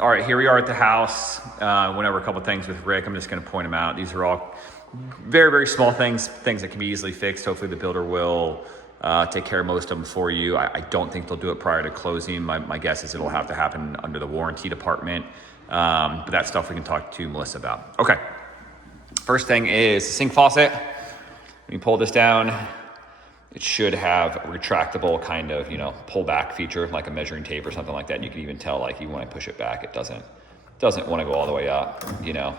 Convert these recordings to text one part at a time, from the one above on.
All right, here we are at the house. Went over a couple things with Rick. I'm just gonna point them out. These are all very, very small things that can be easily fixed. Hopefully the builder will take care of most of them for you. I don't think they'll do it prior to closing. My guess is it'll have to happen under the warranty department. But that stuff we can talk to Melissa about. Okay, first thing is the sink faucet. When you pull this down, it should have a retractable kind of, pull back feature, like a measuring tape or something like that. And you can even tell, like, even when I push it back, it doesn't want to go all the way up,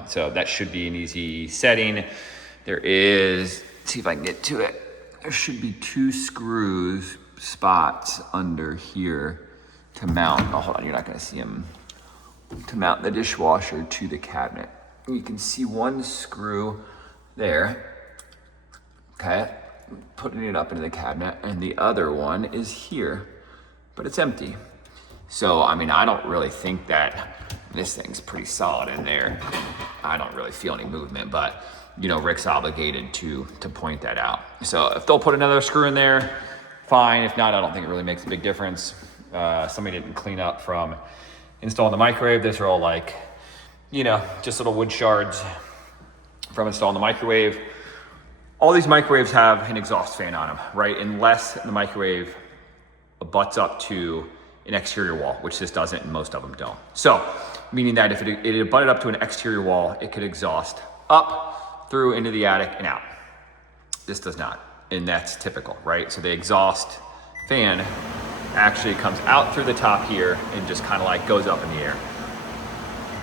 So that should be an easy setting. There is, let's see if I can get to it. There should be 2 spots under here to mount. Oh, hold on, you're not going to see them. To mount the dishwasher to the cabinet. You can see 1 screw there. Okay. Putting it up into the cabinet, and the other one is here, but it's empty. So, I don't really think that this thing's pretty solid in there. I don't really feel any movement, but Rick's obligated to point that out. So if they'll put another screw in there, fine. If not, I don't think it really makes a big difference. Somebody didn't clean up from installing the microwave. These are all like, just little wood shards from installing the microwave. All these microwaves have an exhaust fan on them, right? Unless the microwave butts up to an exterior wall, which this doesn't, and most of them don't. So, meaning that if it butted up to an exterior wall, it could exhaust up, through, into the attic, and out. This does not, and that's typical, right? So the exhaust fan actually comes out through the top here and just kind of like goes up in the air.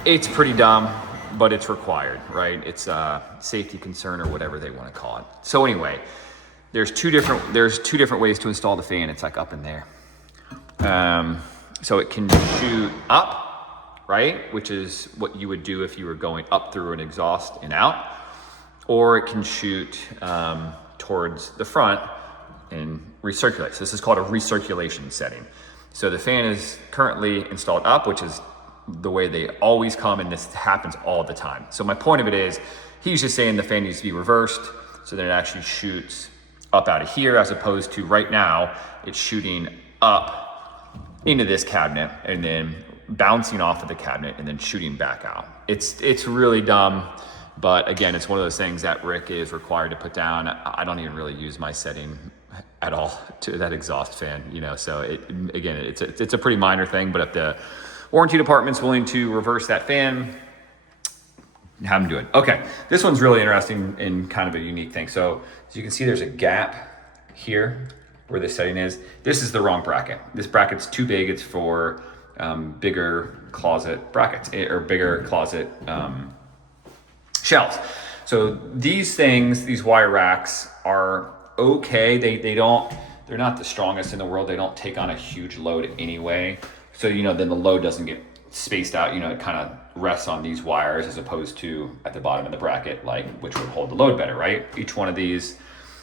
It's pretty dumb, but it's required, right? It's a safety concern or whatever they want to call it. So anyway, there's two different ways to install the fan. It's like up in there. So it can shoot up, right? Which is what you would do if you were going up through an exhaust and out, or it can shoot towards the front and recirculate. So this is called a recirculation setting. So the fan is currently installed up, which is the way they always come, and this happens all the time. So my point of it is, he's just saying the fan needs to be reversed so that it actually shoots up out of here, as opposed to right now it's shooting up into this cabinet and then bouncing off of the cabinet and then shooting back out. It's really dumb, but again, it's one of those things that Rick is required to put down. I don't even really use my setting at all to that exhaust fan, so it's a pretty minor thing, but if the warranty department's willing to reverse that fan, have them do it. Okay, this one's really interesting and kind of a unique thing. So as you can see, there's a gap here where this setting is. This is the wrong bracket. This bracket's too big. It's for bigger closet brackets or bigger closet shelves. So these things, these wire racks are okay. They're not the strongest in the world. They don't take on a huge load anyway. So, then the load doesn't get spaced out, it kind of rests on these wires as opposed to at the bottom of the bracket, which would hold the load better, right? Each one of these,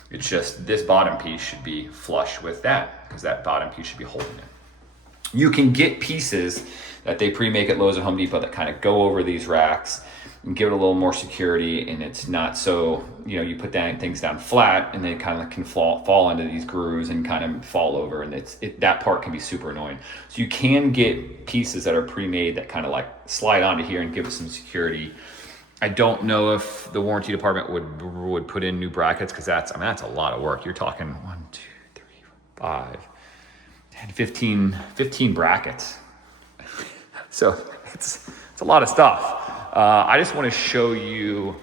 it's just this bottom piece should be flush with that, because that bottom piece should be holding it. You can get pieces that they pre-make at Lowe's and Home Depot that kind of go over these racks and give it a little more security, and it's not so, you put things down flat and they kind of can fall into these grooves and kind of fall over, and that part can be super annoying. So you can get pieces that are pre-made that kind of like slide onto here and give us some security. I don't know if the warranty department would put in new brackets, because that's a lot of work. You're talking 1, 2, 3, 5, 10, 15 brackets. So it's a lot of stuff. I just want to show you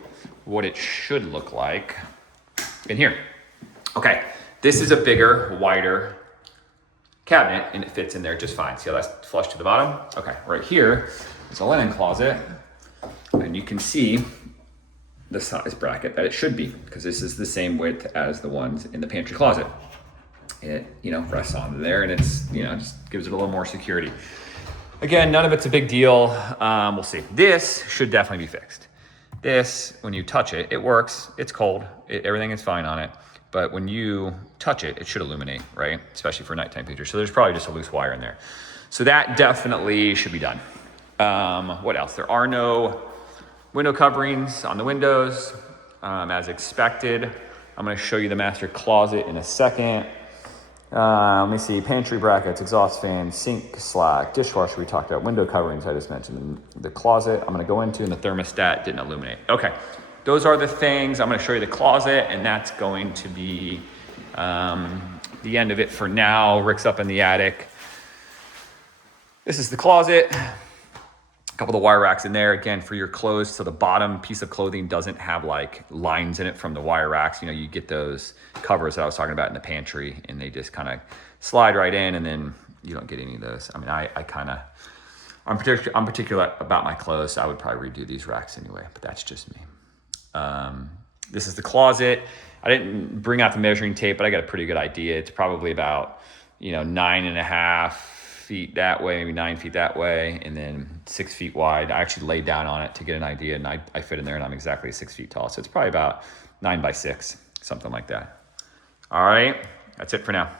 what it should look like in here. Okay, this is a bigger, wider cabinet, and it fits in there just fine. See how that's flush to the bottom? Okay, right here is a linen closet, and you can see the size bracket that it should be, because this is the same width as the ones in the pantry closet. It, rests on there, and it's, just gives it a little more security. Again, none of it's a big deal. We'll see. This should definitely be fixed. This, when you touch it, it works. It's cold. Everything is fine on it. But when you touch it, it should illuminate, right? Especially for nighttime pictures. So there's probably just a loose wire in there. So that definitely should be done. What else? There are no window coverings on the windows, as expected. I'm going to show you the master closet in a second. Let me see, pantry brackets, exhaust fan, sink slack, dishwasher we talked about, window coverings I just mentioned, the closet I'm gonna go into, and the thermostat didn't illuminate. Okay, those are the things. I'm gonna show you the closet, and that's going to be the end of it for now. Rick's up in the attic. This is the closet. A couple of the wire racks in there, again, for your clothes. So the bottom piece of clothing doesn't have like lines in it from the wire racks. You know, you get those covers that I was talking about in the pantry, and they just kind of slide right in, and then you don't get any of those. I mean, I'm particular about my clothes, so I would probably redo these racks anyway, but that's just me. This is the closet. I didn't bring out the measuring tape, but I got a pretty good idea. It's probably about, 9.5 feet that way, maybe 9 feet that way, and then 6 feet wide. I actually laid down on it to get an idea, and I fit in there, and I'm exactly 6 feet tall. So it's probably about 9 by 6, something like that. All right, that's it for now.